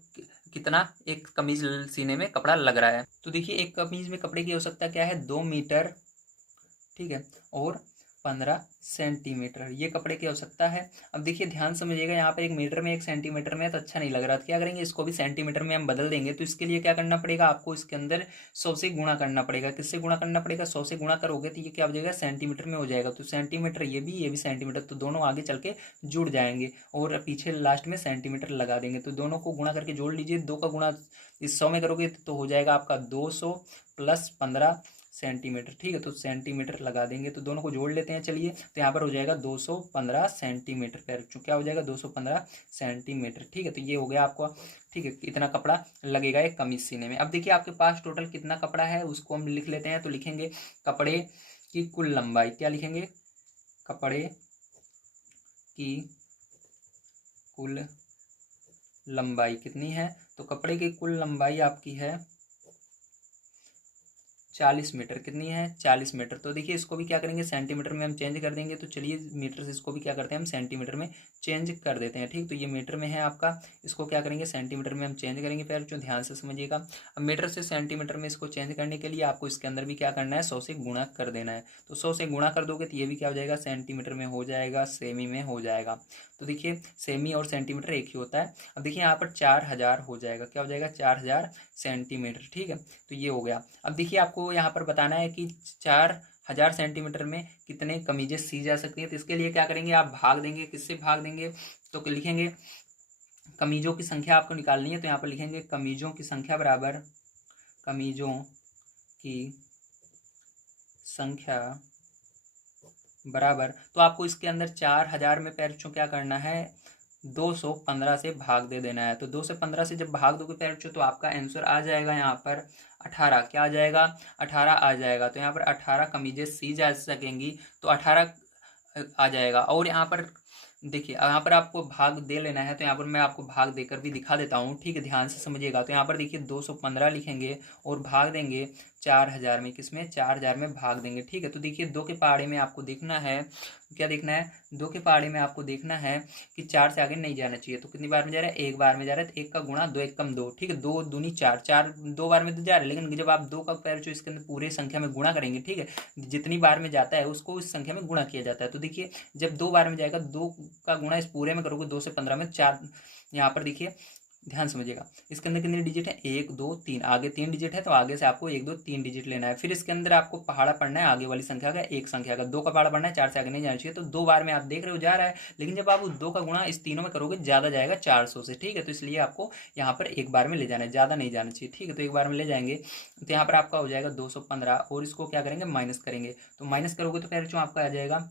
कितना एक कमीज सीने में कपड़ा लग रहा है। तो देखिए एक कमीज में कपड़े की आवश्यकता क्या है, 2 मीटर, ठीक है, और 15 सेंटीमीटर, ये कपड़े की आवश्यकता है। अब देखिए ध्यान समझिएगा, यहाँ पर 1 मीटर में 1 सेंटीमीटर में तो अच्छा नहीं लग रहा, तो क्या करेंगे इसको भी सेंटीमीटर में हम बदल देंगे। तो इसके लिए क्या करना पड़ेगा, आपको इसके अंदर 100 से गुणा करना पड़ेगा। किससे गुणा करना पड़ेगा, 100 से गुणा करोगे तो ये क्या हो जाएगा सेंटीमीटर में हो जाएगा। तो सेंटीमीटर ये भी सेंटीमीटर, तो दोनों आगे चल के जुड़ जाएंगे और पीछे लास्ट में सेंटीमीटर लगा देंगे। तो दोनों को गुणा करके जोड़ लीजिए, 2 का गुणा इस 100 में करोगे तो हो जाएगा आपका 200 प्लस 15 सेंटीमीटर। ठीक है, तो सेंटीमीटर लगा देंगे, तो दोनों को जोड़ लेते हैं। चलिए, तो यहाँ पर हो जाएगा 215 सेंटीमीटर पर, क्या हो जाएगा 215 सेंटीमीटर। ठीक है, तो ये हो गया आपको। ठीक है, इतना कपड़ा लगेगा एक कमीज सीने में। अब देखिए आपके पास टोटल कितना कपड़ा है उसको हम लिख लेते हैं। तो लिखेंगे कपड़े की कुल लंबाई, क्या लिखेंगे, कपड़े की कुल लंबाई कितनी है। तो कपड़े की कुल लंबाई आपकी है 40 मीटर। कितनी है, 40 मीटर। तो देखिए इसको भी क्या करेंगे सेंटीमीटर में हम चेंज कर देंगे। तो चलिए मीटर से इसको भी क्या करते हैं हम सेंटीमीटर में चेंज कर देते हैं। ठीक, तो ये मीटर में है आपका, इसको क्या करेंगे सेंटीमीटर में हम चेंज करेंगे। फिर जो ध्यान से समझिएगा, अब मीटर से सेंटीमीटर में इसको चेंज करने के लिए आपको इसके अंदर भी क्या करना है 100 से गुणा कर देना है। तो 100 से गुणा कर दोगे तो ये भी क्या हो जाएगा सेंटीमीटर में हो जाएगा, सेमी में हो जाएगा। तो देखिए सेमी और सेंटीमीटर एक ही होता है। अब देखिए यहाँ पर 4000 हो जाएगा, क्या हो जाएगा 4000 सेंटीमीटर। ठीक है, तो ये हो गया। अब देखिए आपको यहाँ पर बताना है कि 4000 सेंटीमीटर में कितने कमीजें सी जा सकती हैं। तो इसके लिए क्या करेंगे, आप भाग देंगे, किससे भाग देंगे, तो लिखेंगे कमीजों की संख्या आपको निकालनी है। तो यहाँ पर लिखेंगे कमीजों की संख्या बराबर कमीजों की संख्या बराबर, तो आपको इसके अंदर 4000 में पैरचों क्या करना है 215 से भाग दे देना है। तो 2 से 15 से जब भाग दोगे पैरचों तो आपका आंसर आ जाएगा यहाँ पर 18। क्या आ जाएगा 18 आ जाएगा। तो यहाँ पर 18 कमीजें सी जा सकेंगी, तो 18 आ जाएगा। और यहाँ पर देखिए यहाँ पर आपको भाग दे लेना है, तो यहाँ पर मैं आपको भाग देकर भी दिखा देता हूँ। ठीक है, ध्यान से समझिएगा। तो यहाँ पर देखिए 215 लिखेंगे और भाग देंगे 4000 में, किसमें 4000 में भाग देंगे। ठीक है, तो देखिए 2 के पहाड़े में आपको देखना है, क्या देखना है 2 के पहाड़े में आपको देखना है कि 4 से आगे नहीं जाना चाहिए। तो कितनी बार में जा रहा है, एक बार में जा रहा है। तो 1 का गुणा 2 1 कम 2, ठीक है, 2 दूनी 4, 4 2 बार में तो जा रहा है। लेकिन जब आप 2 का पैर जो इसके अंदर पूरे संख्या में गुणा करेंगे, ठीक है, जितनी बार में जाता है उसको इस संख्या में गुणा किया जाता है। तो देखिए जब 2 बार में जाएगा, 2 का गुणा इस पूरे में करोगे 2 से 15 में 4, यहाँ पर देखिए ध्यान समझिएगा इसके अंदर कितने डिजिट है 1 2 3, आगे 3 डिजिट है तो आगे से आपको 1 2 3 डिजिट लेना है। फिर इसके अंदर आपको पहाड़ा पढ़ना है आगे वाली संख्या का, एक संख्या का 2 का पहाड़ा पढ़ना है, 4 से आगे नहीं जाना चाहिए। तो 2 बार में आप देख रहे हो जा रहा है, लेकिन जब आप 2 का गुणा इस तीनों में करोगे ज्यादा जाएगा 400 से। ठीक है, तो इसलिए आपको यहाँ पर एक बार में ले जाना है, ज्यादा नहीं जाना चाहिए। ठीक है, तो एक बार में ले जाएंगे तो यहाँ पर आपका हो जाएगा 215 और इसको क्या करेंगे माइनस करेंगे। तो माइनस करोगे तो फिर जो आपका आ जाएगा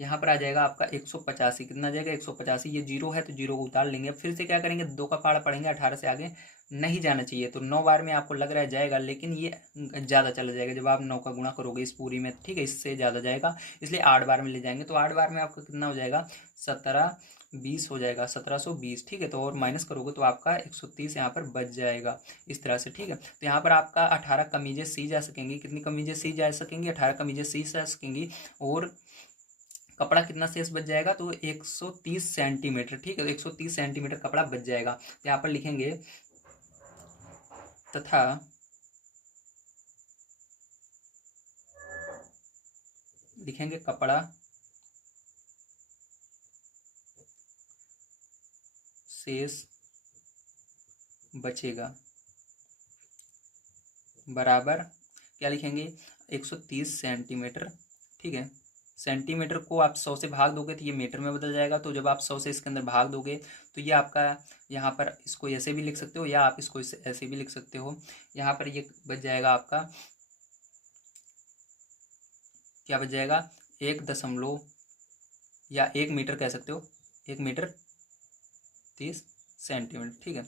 यहाँ पर आ जाएगा आपका 185। कितना आ जाएगा 185। ये जीरो है तो जीरो को उतार लेंगे। अब फिर से क्या करेंगे, 2 का पहाड़ा पढ़ेंगे, 18 से आगे नहीं जाना चाहिए। तो 9 बार में आपको लग रहा है जाएगा, लेकिन ये ज़्यादा चला जाएगा जब आप 9 का गुणा करोगे इस पूरी में, ठीक है, इससे ज़्यादा जाएगा, इसलिए 8 बार में ले जाएंगे। तो 8 बार में आपका कितना हो जाएगा, 17 20 हो जाएगा, 1720, ठीक है। तो और माइनस करोगे तो आपका 130 यहाँ पर बच जाएगा इस तरह से, ठीक है। तो यहाँ पर आपका 18 कमीजें सी जा सकेंगी। कितनी कमीजें सी जा सकेंगी, 18 कमीजें सी जा सकेंगी। और कपड़ा कितना शेष बच जाएगा, तो 130 सेंटीमीटर, ठीक है। तो 130 सेंटीमीटर कपड़ा बच जाएगा। तो यहाँ पर लिखेंगे तथा लिखेंगे कपड़ा शेष बचेगा बराबर क्या लिखेंगे, 130 सेंटीमीटर, ठीक है। सेंटीमीटर को आप 100 से भाग दोगे तो ये मीटर में बदल जाएगा। तो जब आप 100 से इसके अंदर भाग दोगे तो ये आपका, यहाँ पर इसको ऐसे भी लिख सकते हो या आप इसको ऐसे भी लिख सकते हो। यहाँ पर ये बच जाएगा आपका, क्या बच जाएगा, 1 या 1 मीटर कह सकते हो, 1 मीटर 30 सेंटीमीटर, ठीक है।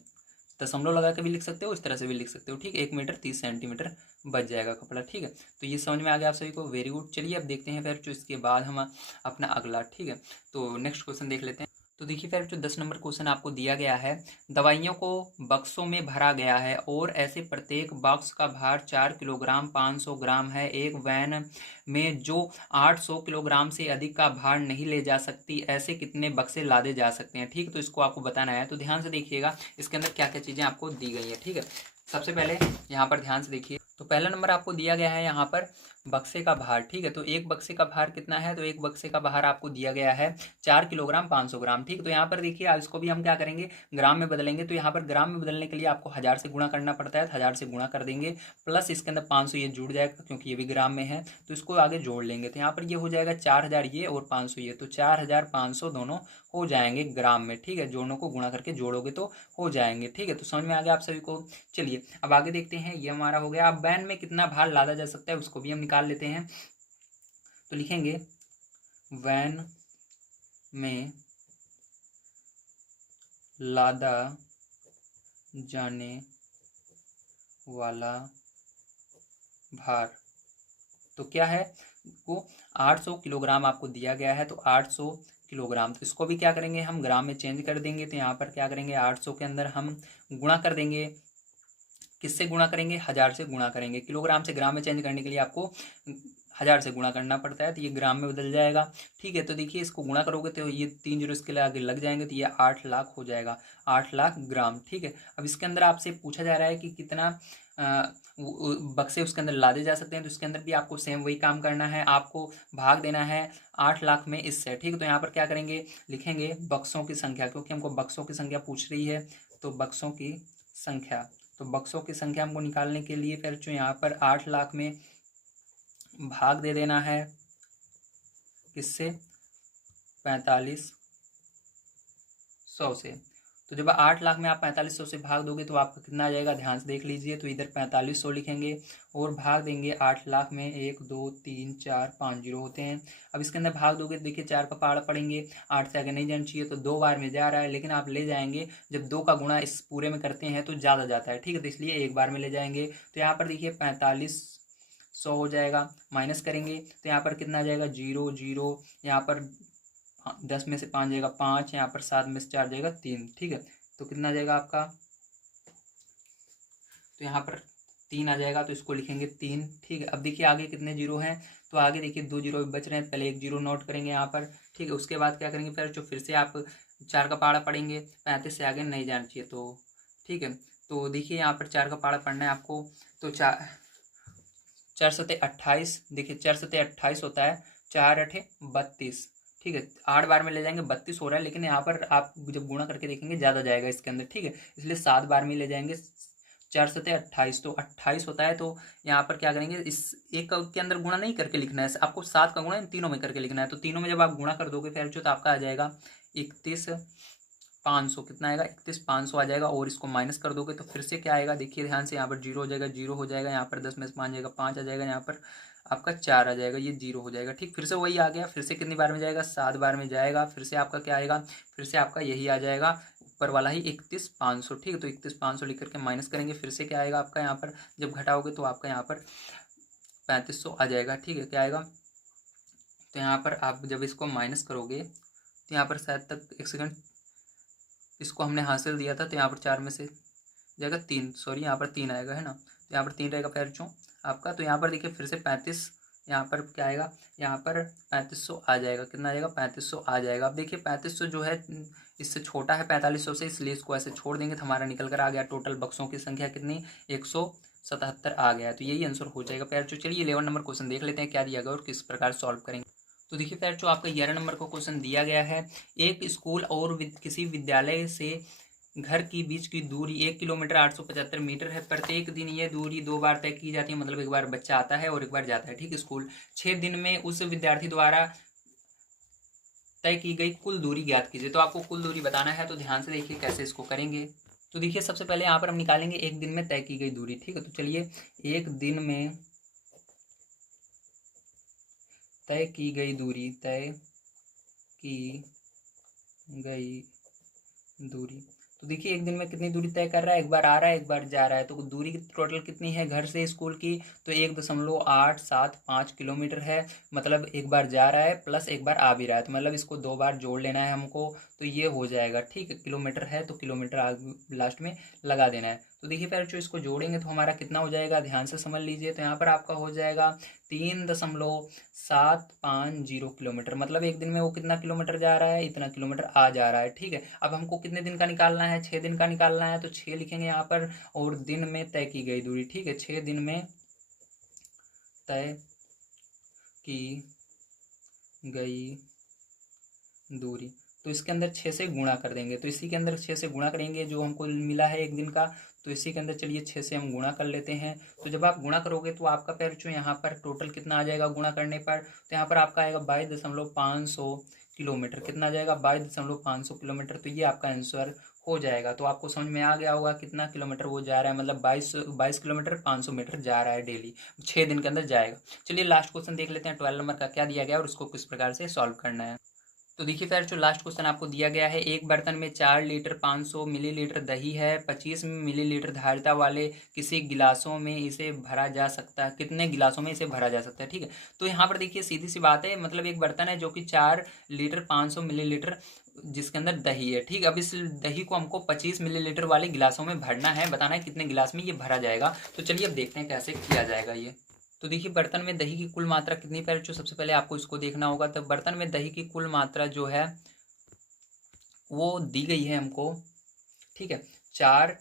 दशमलव लगा के भी लिख सकते हो, इस तरह से भी लिख सकते हो, ठीक है। 1 मीटर 30 सेंटीमीटर बच जाएगा कपड़ा, ठीक है। तो ये समझ में आ गया आप सभी को, वेरी गुड। चलिए अब देखते हैं फिर जो इसके बाद हम अपना अगला, ठीक है। तो नेक्स्ट क्वेश्चन देख लेते हैं। तो देखिए फिर जो 10 नंबर क्वेश्चन आपको दिया गया है, दवाइयों को बक्सों में भरा गया है और ऐसे प्रत्येक बॉक्स का भार 4 किलोग्राम 500 ग्राम है। एक वैन में जो 800 किलोग्राम से अधिक का भार नहीं ले जा सकती, ऐसे कितने बक्से लादे जा सकते हैं, ठीक है। तो इसको आपको बताना है। तो ध्यान से देखिएगा इसके अंदर क्या क्या चीज़ें आपको दी गई है, ठीक है। सबसे पहले यहाँ पर ध्यान से देखिए, तो पहला नंबर आपको दिया गया है यहाँ पर बक्से का भार, ठीक है। तो एक बक्से का भार कितना है, तो एक बक्से का भार आपको दिया गया है 4 किलोग्राम 500 ग्राम, ठीक है। तो यहाँ पर देखिए अब इसको भी हम क्या करेंगे, ग्राम में बदलेंगे। तो यहाँ पर ग्राम में बदलने के लिए आपको 1000 से गुणा करना पड़ता है, तो 1000 से गुणा कर देंगे, प्लस इसके अंदर 500 ये जुड़ जाएगा क्योंकि ये भी ग्राम में है, तो इसको आगे जोड़ लेंगे। तो यहाँ पर ये हो जाएगा 4000 ये और 500 ये, तो 4500 दोनों हो जाएंगे ग्राम में, ठीक है। दोनों को गुणा करके जोड़ोगे तो हो जाएंगे, ठीक है। तो समझ में आ गया आप सभी को। चलिए अब आगे देखते हैं, ये हमारा हो गया। अब वैन में कितना भार लादा जा सकता है उसको भी हम निकाल लेते हैं। तो लिखेंगे वैन में लादा जाने वाला भार तो क्या है, वो 800 किलोग्राम आपको दिया गया है, तो 800 किलोग्राम। तो इसको भी क्या करेंगे, हम ग्राम में चेंज कर देंगे। तो यहाँ पर क्या करेंगे, 800 के अंदर हम गुणा कर देंगे। किससे गुणा करेंगे, 1000 से गुणा करेंगे। किलोग्राम से ग्राम में चेंज करने के लिए आपको 1000 से गुणा करना पड़ता है, तो ये ग्राम में बदल जाएगा, ठीक है। तो देखिए इसको गुणा करोगे तो ये 3 जीरो इसके लिए आगे लग जाएंगे, तो ये 8 लाख हो जाएगा, 8 लाख ग्राम, ठीक है। अब इसके अंदर आपसे पूछा जा रहा है कि कितना बक्से उसके अंदर लादे जा सकते हैं। तो इसके अंदर भी आपको सेम वही काम करना है, आपको भाग देना है 8 लाख में इससे, ठीक है। तो यहाँ पर क्या करेंगे, लिखेंगे बक्सों की संख्या, क्योंकि हमको बक्सों की संख्या पूछ रही है, तो बक्सों की संख्या। तो बक्सों की संख्या हमको निकालने के लिए फिर जो यहाँ पर 8 लाख में भाग दे देना है, किससे, 4500 से। तो जब 8 लाख में आप 4500 से भाग दोगे तो आपका कितना आ जाएगा, ध्यान से देख लीजिए। तो इधर 4500 लिखेंगे और भाग देंगे 8 लाख में, 1 2 3 4 5 जीरो होते हैं। अब इसके अंदर भाग दोगे तो देखिए 4 का पहाड़ पड़ेंगे, 8 से आगे नहीं जाना चाहिए, तो 2 बार में जा रहा है, लेकिन आप ले जाएंगे जब 2 का गुणा इस पूरे में करते हैं तो ज़्यादा जाता है, ठीक है। तो इसलिए 1 बार में ले जाएंगे। तो यहाँ पर देखिए 4500 हो जाएगा, माइनस करेंगे तो यहाँ पर कितना आ जाएगा, 0 0, यहाँ पर 10 में से 5 जाएगा 5, यहाँ पर 7 में से 4 जाएगा 3, ठीक है। तो कितना आ जाएगा आपका, तो यहाँ पर 3 आ जाएगा, तो इसको लिखेंगे 3, ठीक है। अब देखिए आगे कितने जीरो हैं, तो आगे देखिए 2 जीरो बच रहे हैं, पहले 1 जीरो नोट करेंगे यहाँ पर, ठीक है। उसके बाद क्या करेंगे, फिर से आप 4 का पहाड़ा पढ़ेंगे, 35 से आगे नहीं जाना चाहिए, तो ठीक है। तो देखिए यहाँ पर 4 का पहाड़ा पढ़ना है आपको, तो 4 सते 28, देखिए 4 सते 28 होता है, 4 अठे 32, ठीक है। 8 बार में ले जाएंगे 32 हो रहा है, लेकिन यहाँ पर आप जब गुणा करके देखेंगे ज़्यादा जाएगा इसके अंदर, ठीक है। इसलिए 7 बार में ले जाएंगे, 4 सते 28, तो 28 होता है। तो यहाँ पर क्या करेंगे, इस एक के अंदर गुणा नहीं करके लिखना है, आपको 7 का गुणा इन तीनों में करके लिखना है। तो तीनों में जब आप गुणा कर दोगे फिर जो, तो आपका आ जाएगा 31,500, कितना आएगा, 31,500 आ जाएगा। और इसको माइनस कर दोगे तो फिर से क्या आएगा, देखिए ध्यान से, यहाँ पर 0 हो जाएगा, 0 हो जाएगा, यहाँ पर 10 में से 5 जाएगा, 5 आ जाएगा, यहाँ पर आपका 4 आ जाएगा, ये 0 हो जाएगा। ठीक, फिर से वही आ गया, फिर से कितनी बार में जाएगा, 7 बार में जाएगा। फिर से आपका क्या आएगा, फिर से आपका यही आ जाएगा, ऊपर वाला ही 31,500। ठीक है, तो 31,500 लिख करके माइनस करेंगे, फिर से क्या आएगा आपका यहाँ पर, जब घटाओगे तो आपका यहाँ पर 3500 आ जाएगा। ठीक है, क्या आएगा, तो यहाँ पर आप जब इसको माइनस करोगे तो यहाँ पर शायद तक, एक सेकंड, इसको हमने हासिल दिया था, तो यहाँ पर 4 में से जाएगा 3, सॉरी यहाँ पर 3 आएगा, है ना, तो यहाँ पर 3 रहेगा पैरचों आपका। तो यहाँ पर देखिए फिर से 35, यहाँ पर क्या आएगा, यहाँ पर 3500 आ जाएगा। कितना आ जाएगा, 3500 आ जाएगा। अब देखिए 3500 जो है इससे छोटा है 4500 से, इसलिए इसको ऐसे छोड़ देंगे तो हमारा निकल कर आ गया टोटल बक्सों की संख्या कितनी, 177 आ गया। तो यही आंसर हो जाएगा पैरचों। चलिए 11 नंबर क्वेश्चन देख लेते हैं क्या दिया गया और किस प्रकार सॉल्व करेंगे। तो देखिए पैरचों आपका 11 नंबर का क्वेश्चन दिया गया है, एक स्कूल और किसी विद्यालय से घर की बीच की दूरी 1 किलोमीटर 875 मीटर है। प्रत्येक दिन ये दूरी 2 बार तय की जाती है, मतलब एक बार बच्चा आता है और एक बार जाता है। ठीक, स्कूल 6 दिन में उस विद्यार्थी द्वारा तय की गई कुल दूरी ज्ञात कीजिए। तो आपको कुल दूरी बताना है, तो ध्यान से देखिए कैसे इसको करेंगे। तो देखिए सबसे पहले यहाँ पर हम निकालेंगे एक दिन में तय की गई दूरी। ठीक है, तो चलिए एक दिन में तय की गई दूरी, तय की गई दूरी, तो देखिए एक दिन में कितनी दूरी तय कर रहा है, एक बार आ रहा है एक बार जा रहा है। तो दूरी टोटल कितनी है घर से स्कूल की, तो 1.875 किलोमीटर है। मतलब एक बार जा रहा है प्लस एक बार आ भी रहा है, तो मतलब इसको 2 बार जोड़ लेना है हमको, तो ये हो जाएगा। ठीक है, किलोमीटर है तो किलोमीटर लास्ट में लगा देना है। तो देखिए फिर जो इसको जोड़ेंगे तो हमारा कितना हो जाएगा, ध्यान से समझ लीजिए। तो यहाँ पर आपका हो जाएगा 3.750 किलोमीटर। मतलब एक दिन में वो कितना किलोमीटर जा रहा है, इतना किलोमीटर आ जा रहा है। ठीक है, अब हमको कितने दिन का निकालना है, 6 दिन का निकालना है, तो 6 लिखेंगे यहाँ पर, और दिन में तय की गई दूरी। ठीक है, 6 दिन में तय की गई दूरी, तो इसके अंदर 6 से गुणा कर देंगे। तो इसी के अंदर 6 से गुणा करेंगे, जो हमको मिला है एक दिन का, तो इसी के अंदर चलिए 6 से हम गुणा कर लेते हैं। तो जब आप गुणा करोगे तो आपका पैरचो यहाँ पर टोटल कितना आ जाएगा गुणा करने पर, तो यहाँ पर आपका आएगा 22,500 किलोमीटर। कितना आ जाएगा, 22,500 किलोमीटर। तो ये आपका आंसर हो जाएगा। तो आपको समझ में आ गया होगा कितना किलोमीटर वो जा रहा है, मतलब 22 किलोमीटर 500 मीटर जा रहा है डेली, 6 दिन के अंदर जाएगा। चलिए लास्ट क्वेश्चन देख लेते हैं, 12 नंबर का क्या दिया गया और उसको किस प्रकार से सॉल्व करना है। तो देखिए फिर जो लास्ट क्वेश्चन आपको दिया गया है, एक बर्तन में 4 लीटर 500 मिलीलीटर दही है, 25 मिलीलीटर धारिता वाले किसी गिलासों में इसे भरा जा सकता है, कितने गिलासों में इसे भरा जा सकता है। ठीक है, तो यहाँ पर देखिए सीधी सी बात है, मतलब एक बर्तन है जो कि 4 लीटर 500 मिलीलीटर जिसके अंदर दही है। ठीक, अब इस दही को हमको 25 मिलीलीटर वाले गिलासों में भरना है, बताना है कितने गिलास में ये भरा जाएगा। तो चलिए अब देखते हैं कैसे किया जाएगा ये। तो देखिए बर्तन में दही की कुल मात्रा कितनी, पहले जो सबसे पहले आपको इसको देखना होगा। तो बर्तन में दही की कुल मात्रा जो है वो दी गई है हमको। ठीक है, 4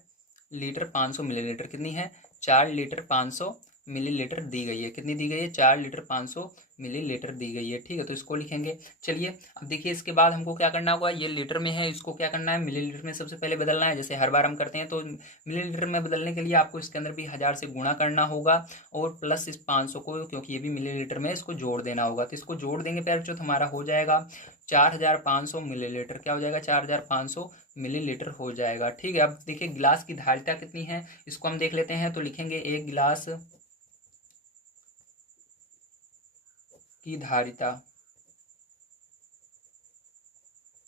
लीटर 500 मिलीलीटर, कितनी है, 4 लीटर 500 मिलीलीटर दी गई है। कितनी दी गई है, 4 लीटर 500 मिलीलीटर दी गई है। ठीक है, तो इसको लिखेंगे। चलिए अब देखिए इसके बाद हमको क्या करना होगा, ये लीटर में है, इसको क्या करना है, मिलीलीटर में सबसे पहले बदलना है, जैसे हर बार हम करते हैं। तो मिलीलीटर में बदलने के लिए आपको इसके अंदर भी 1000 से गुणा करना होगा, और प्लस इस 500 को, क्योंकि ये भी मिलीलीटर में, इसको जोड़ देना होगा। तो इसको जोड़ देंगे पहले जो हमारा हो जाएगा 4500 मिलीलीटर। क्या हो जाएगा, 4500 मिलीलीटर हो जाएगा। ठीक है, अब देखिए गिलास की धारिता कितनी है, इसको हम देख लेते हैं। तो लिखेंगे एक गिलास की धारिता,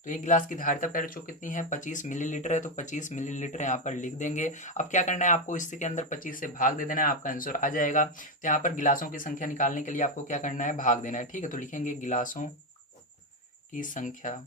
तो एक गिलास की धारिता पहले जो कितनी है, 25 मिलीलीटर है, तो 25 मिलीलीटर यहाँ पर लिख देंगे। अब क्या करना है आपको, इसके के अंदर 25 से भाग दे देना है, आपका आंसर आ जाएगा। तो यहाँ पर गिलासों की संख्या निकालने के लिए आपको क्या करना है, भाग देना है। ठीक है, तो लिखेंगे गिलासों की संख्या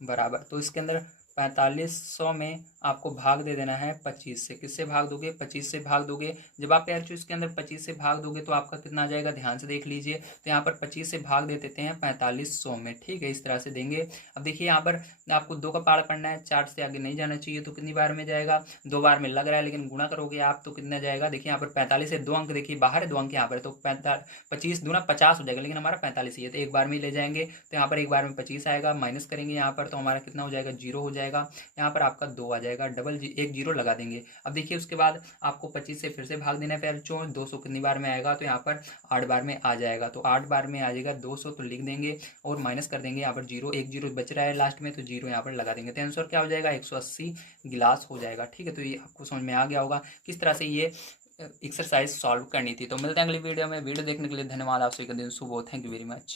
बराबर, तो इसके अंदर 4500 में आपको भाग दे देना है 25 से। किससे भाग दोगे, 25 से भाग दोगे। जब आप यार इसके अंदर 25 से भाग दोगे तो आपका कितना आ जाएगा, ध्यान से देख लीजिए। तो यहाँ पर 25 से भाग दे देते हैं 4500 में। ठीक है, इस तरह से देंगे। अब देखिए यहाँ पर आपको 2 का पार करना है, 4 से आगे नहीं जाना चाहिए। तो कितनी बार में जाएगा, 2 बार में लग रहा है, लेकिन गुणा करोगे आप तो कितना जाएगा, देखिए यहाँ पर 45 से 2 अंक देखिए बाहर है, 2 अंक यहाँ पर, तो 25 दूना 50 हो जाएगा, लेकिन हमारा 45 ही है, तो एक बार में ले जाएंगे। तो यहाँ पर एक बार में 25 आएगा, माइनस करेंगे यहाँ पर, तो हमारा कितना हो जाएगा, 0 हो जाएगा। यहाँ पर आपका 2 आ जाएगा, एक 0 लगा देंगे। अब देखिए उसके बाद आपको 25 से फिर से भाग देना है, फिर 200 कितनी बार में आएगा, तो यहाँ पर 8 बार में आ जाएगा। तो 8 बार में आ जाएगा 200, तो लिख देंगे और माइनस कर देंगे। यहाँ पर 0, एक 0 बच रहा है लास्ट में, तो 0 यहाँ पर लगा देंगे। तो आंसर क्या हो जाएगा, 180 गिलास हो जाएगा। ठीक है, तो ये आपको समझ में आ गया होगा किस तरह से ये एक्सरसाइज सॉल्व करनी थी। तो मिलते हैं अगली वीडियो में। वीडियो देखने के लिए धन्यवाद। आप सभी का दिन शुभ हो। Thank you very much.